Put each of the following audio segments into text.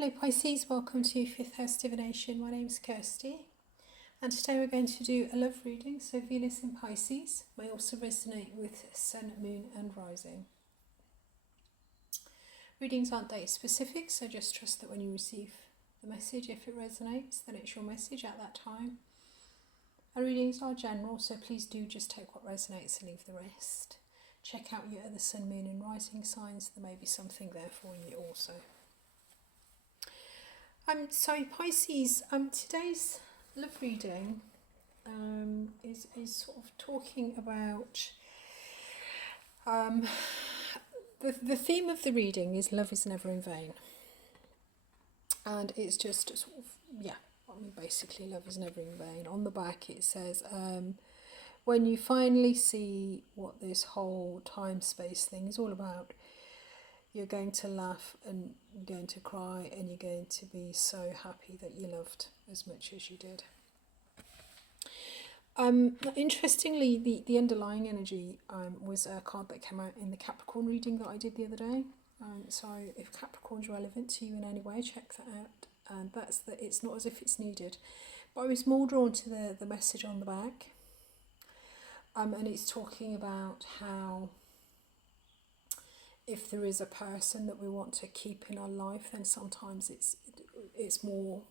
Hello Pisces, welcome to 5th House Divination. My name's Kirsty and today we're going to do a love reading. So Venus in Pisces may also resonate with Sun, Moon and Rising. Readings aren't date specific, so just trust that when you receive the message, if it resonates, then it's your message at that time. Our readings are general, so please do just take what resonates and leave the rest. Check out your other Sun, Moon and Rising signs. There may be something there for you also. So Pisces, today's love reading is sort of talking about the theme of the reading is love is never in vain, and it's just sort of basically love is never in vain. On the back it says when you finally see what this whole time space thing is all about, you're going to laugh and you're going to cry and you're going to be so happy that you loved as much as you did. Interestingly, the underlying energy was a card that came out in the Capricorn reading that I did the other day. So if Capricorn's relevant to you in any way, check that out. And that's that it's not as if it's needed. But I was more drawn to the message on the back. And it's talking about how if there is a person that we want to keep in our life, then sometimes it's more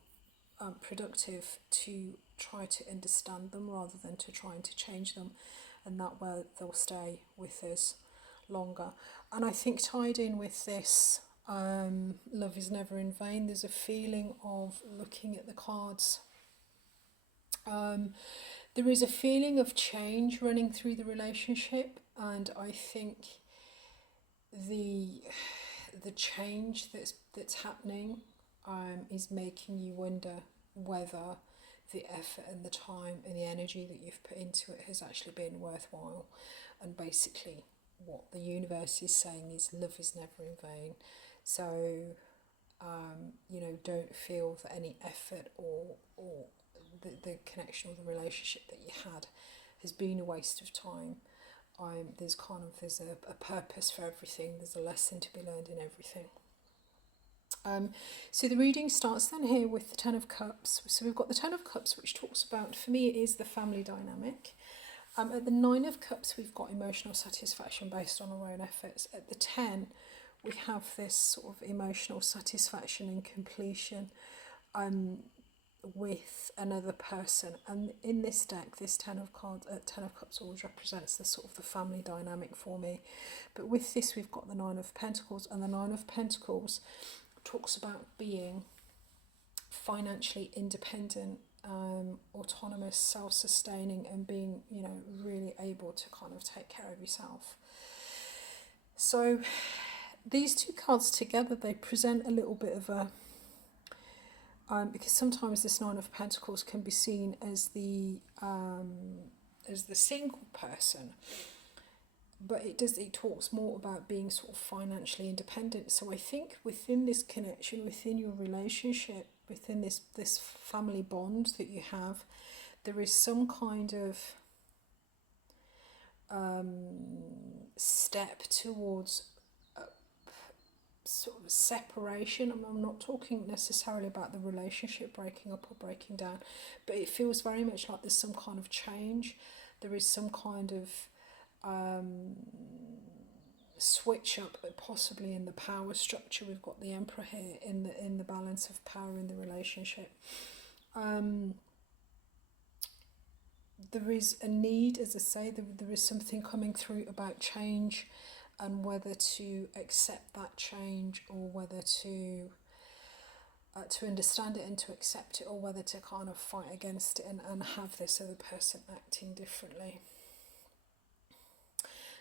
productive to try to understand them rather than to trying to change them, and that way they'll stay with us longer. And I think tied in with this love is never in vain, there's a feeling of looking at the cards. There is a feeling of change running through the relationship, and I think the change that's happening is making you wonder whether the effort and the time and the energy that you've put into it has actually been worthwhile. And basically what the universe is saying is love is never in vain. So don't feel that any effort or the connection or the relationship that you had has been a waste of time. There's a purpose for everything. There's a lesson to be learned in everything. So the reading starts then here with the Ten of Cups. So we've got the Ten of Cups, which talks about, for me, it is the family dynamic. At the Nine of Cups, we've got emotional satisfaction based on our own efforts. At the 10, we have this sort of emotional satisfaction and completion with another person. And in this deck, this Ten of Cups always represents the sort of the family dynamic for me. But with this, we've got the Nine of Pentacles, and the Nine of Pentacles talks about being financially independent, autonomous, self-sustaining, and being, really able to kind of take care of yourself. So these two cards together, they present a little bit of a because sometimes this Nine of Pentacles can be seen as the single person, but it talks more about being sort of financially independent. So I think within this connection, within your relationship, within this family bond that you have, there is some kind of step towards sort of separation. I'm not talking necessarily about the relationship breaking up or breaking down, but it feels very much like there's some kind of change. There is some kind of switch up, possibly in the power structure. We've got the Emperor here in the balance of power in the relationship. There is a need, as I say, there is something coming through about change, and whether to accept that change or whether to understand it and to accept it, or whether to kind of fight against it and have this other person acting differently.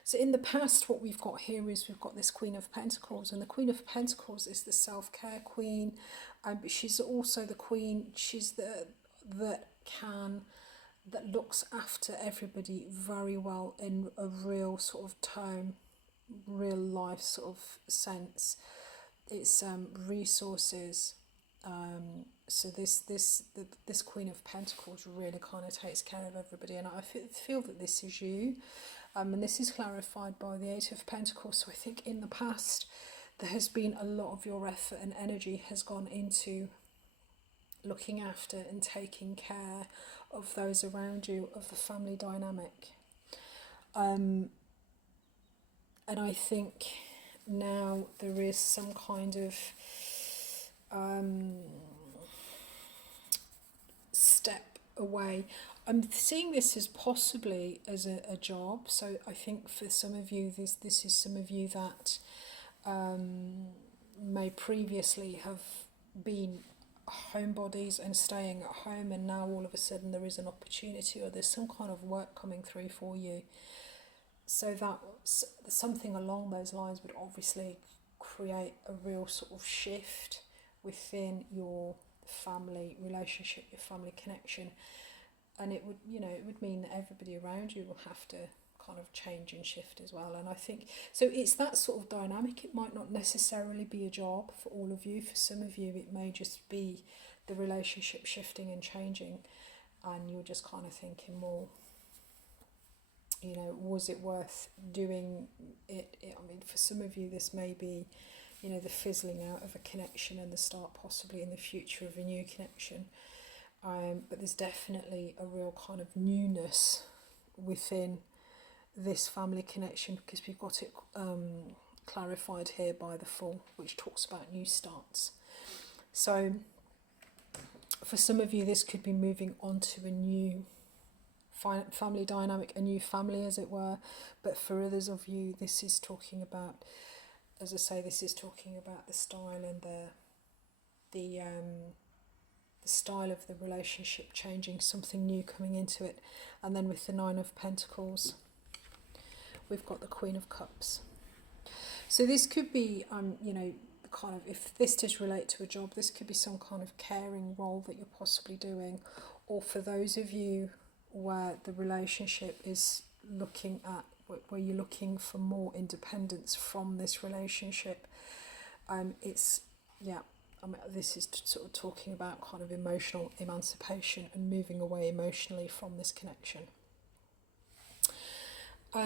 So in the past, what we've got here is we've got this Queen of Pentacles, and the Queen of Pentacles is the self-care queen, but she's also the queen, she's that looks after everybody very well in a real sort of tone, real life sort of sense. It's resources. So this Queen of Pentacles really kind of takes care of everybody, and I feel that this is you. And this is clarified by the Eight of Pentacles. So I think in the past there has been a lot of your effort and energy has gone into looking after and taking care of those around you, of the family dynamic. And I think now there is some kind of step away. I'm seeing this as possibly as a job. So I think for some of you, this is some of you that may previously have been homebodies and staying at home, and now all of a sudden there is an opportunity or there's some kind of work coming through for you. So that something along those lines would obviously create a real sort of shift within your family relationship, your family connection, and it would, you know, it would mean that everybody around you will have to kind of change and shift as well. And I think so it's that sort of dynamic. It might not necessarily be a job for all of you. For some of you it may just be the relationship shifting and changing, and you're just kind of thinking more, you know, was it worth doing it? I mean, for some of you this may be, you know, the fizzling out of a connection and the start possibly in the future of a new connection. But there's definitely a real kind of newness within this family connection, because we've got it clarified here by the Fool, which talks about new starts. So for some of you this could be moving on to a new family dynamic, a new family as it were. But for others of you this is talking about, as I say, this is talking about the style and the style of the relationship changing, something new coming into it. And then with the Nine of Pentacles we've got the Queen of Cups. So this could be you know, kind of, if this does relate to a job, this could be some kind of caring role that you're possibly doing, or for those of you where the relationship is looking at, where you're looking for more independence from this relationship. It's, yeah, I mean, this is sort of talking about kind of emotional emancipation and moving away emotionally from this connection. So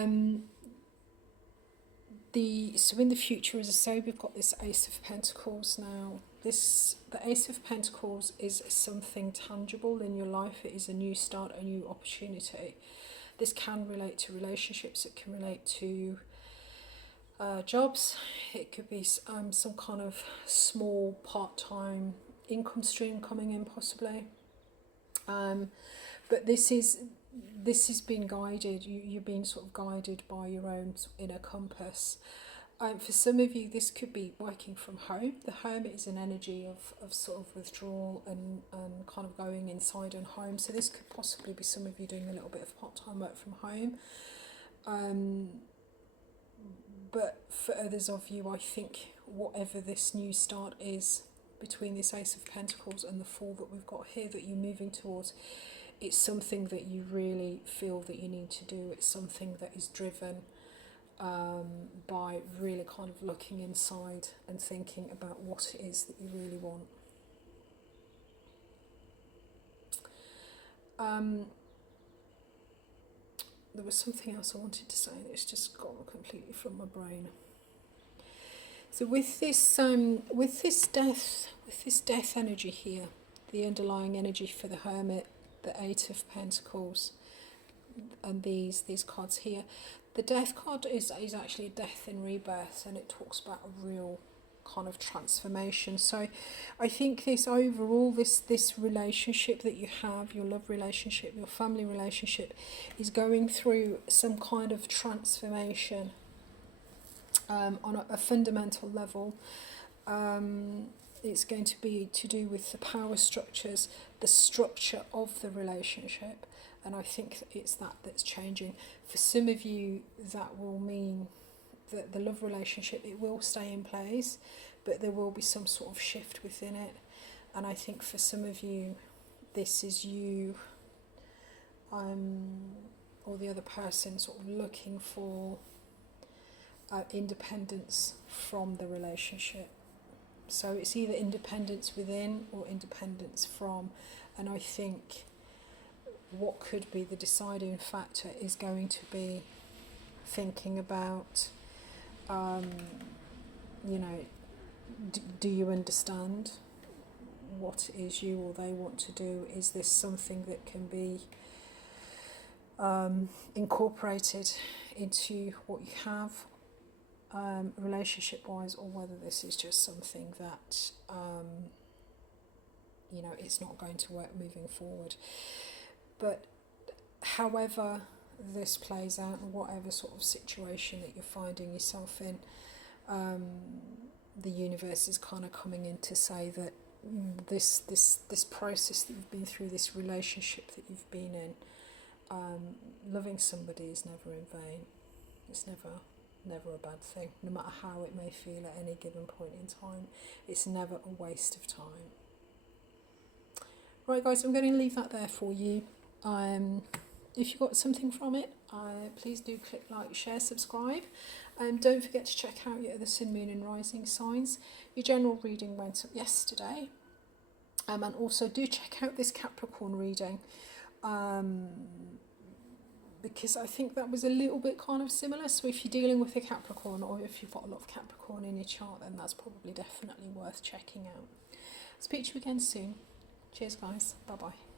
in the future, as I say, we've got this Ace of Pentacles now. The Ace of Pentacles is something tangible in your life. It is a new start, a new opportunity. This can relate to relationships. It can relate to jobs. It could be some kind of small part-time income stream coming in possibly. But this is being guided. You're being sort of guided by your own inner compass. For some of you, this could be working from home. The home is an energy of sort of withdrawal and kind of going inside and home. So this could possibly be some of you doing a little bit of part-time work from home. But for others of you, I think whatever this new start is between this Ace of Pentacles and the Fool that we've got here that you're moving towards, it's something that you really feel that you need to do. It's something that is driven by really kind of looking inside and thinking about what it is that you really want. There was something else I wanted to say that's just gone completely from my brain. So with this death energy here, the underlying energy for the Hermit, the Eight of Pentacles, and these cards here, the Death card is actually a death and rebirth, and it talks about a real kind of transformation. So I think this overall, this relationship that you have, your love relationship, your family relationship, is going through some kind of transformation on a fundamental level. It's going to be to do with the power structures, the structure of the relationship, and I think it's that's changing. For some of you, that will mean that the love relationship, it will stay in place, but there will be some sort of shift within it. And I think for some of you, this is you or the other person sort of looking for independence from the relationship. So it's either independence within or independence from. And I think what could be the deciding factor is going to be thinking about you know, do you understand what it is you or they want to do? Is this something that can be incorporated into what you have, relationship-wise, or whether this is just something that, you know, it's not going to work moving forward. But however this plays out, and whatever sort of situation that you're finding yourself in, the universe is kind of coming in to say that this process that you've been through, this relationship that you've been in, loving somebody is never in vain. It's never a bad thing, no matter how it may feel at any given point in time. It's never a waste of time. Right, guys, I'm going to leave that there for you. If you got something from it, please do click like, share, subscribe. Don't forget to check out your other sun, moon and rising signs. Your general reading went up yesterday. And also do check out this Capricorn reading, because I think that was a little bit kind of similar. So if you're dealing with a Capricorn, or if you've got a lot of Capricorn in your chart, then that's probably definitely worth checking out. Speak to you again soon. Cheers, guys. Bye-bye.